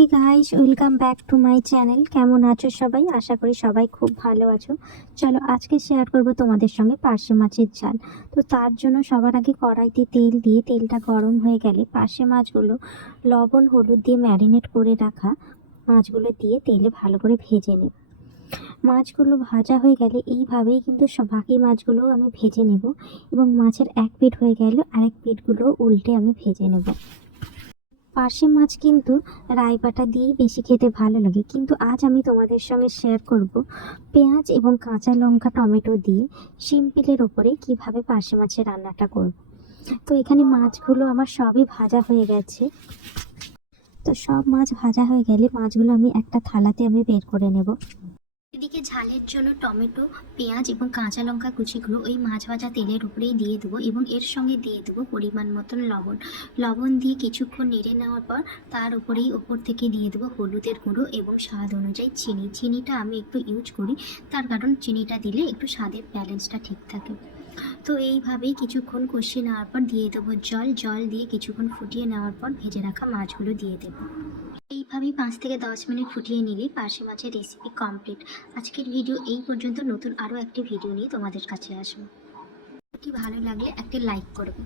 Hey guys welcome back to my channel কেমন আছো সবাই? আশা করি সবাই খুব ভালো আছো। চলো আজকে শেয়ার করব তোমাদের সঙ্গে পার্শে মাছের ঝাল। তো তার জন্য সবার আগে কড়াইতে তেল দিয়ে তেলটা গরম হয়ে গেলে পার্শে মাছগুলো লবণ, হলুদ দিয়ে ম্যারিনেট করে রাখা মাছগুলো দিয়ে তেলে ভালো করে ভেজে নেব। মাছগুলো ভাজা হয়ে গেলে এইভাবেই কিন্তু বাকি মাছগুলোও আমি ভেজে নেব এবং মাছের এক পিঠ হয়ে গেল আরেক পিঠগুলো উল্টে আমি ভেজে নেব। পার্শে মাছ কিন্তু রাই বাটা দিয়েই বেশি খেতে ভালো লাগে। কিন্তু আজ আমি তোমাদের সঙ্গে শেয়ার করব পেঁয়াজ এবং কাঁচা লঙ্কা, টমেটো দিয়ে সিম্পলের ওপরে কীভাবে পার্শে মাছের রান্নাটা করব। তো এখানে মাছগুলো আমার সবই ভাজা হয়ে গেছে। তো সব মাছ ভাজা হয়ে গেলে মাছগুলো আমি একটা থালাতে আমি বের করে নেব। এদিকে ঝালের জন্য টমেটো, পেঁয়াজ এবং কাঁচা লঙ্কা কুচিগুলো ওই মাছ ভাজা তেলের উপরেই দিয়ে দেবো এবং এর সঙ্গে দিয়ে দেবো পরিমাণ মতন লবণ। লবণ দিয়ে কিছুক্ষণ নেড়ে নেওয়ার পর তার উপরেই ওপর থেকে দিয়ে দেবো হলুদের গুঁড়ো এবং স্বাদ অনুযায়ী চিনি। চিনিটা আমি একটু ইউজ করি, তার কারণ চিনিটা দিলে একটু স্বাদের ব্যালেন্সটা ঠিক থাকে। তো এইভাবেই কিছুক্ষণ কষিয়ে নেওয়ার পর দিয়ে দেবো জল। জল দিয়ে কিছুক্ষণ ফুটিয়ে নেওয়ার পর ভেজে রাখা মাছগুলো দিয়ে দেবো। এইভাবেই পাঁচ থেকে দশ মিনিট ফুটিয়ে নিলে পার্শে মাছের রেসিপি কমপ্লিট আজকের ভিডিও এই পর্যন্ত। নতুন আরও একটি ভিডিও নিয়ে তোমাদের কাছে আসব। কি ভালো লাগলে একটি লাইক করবে।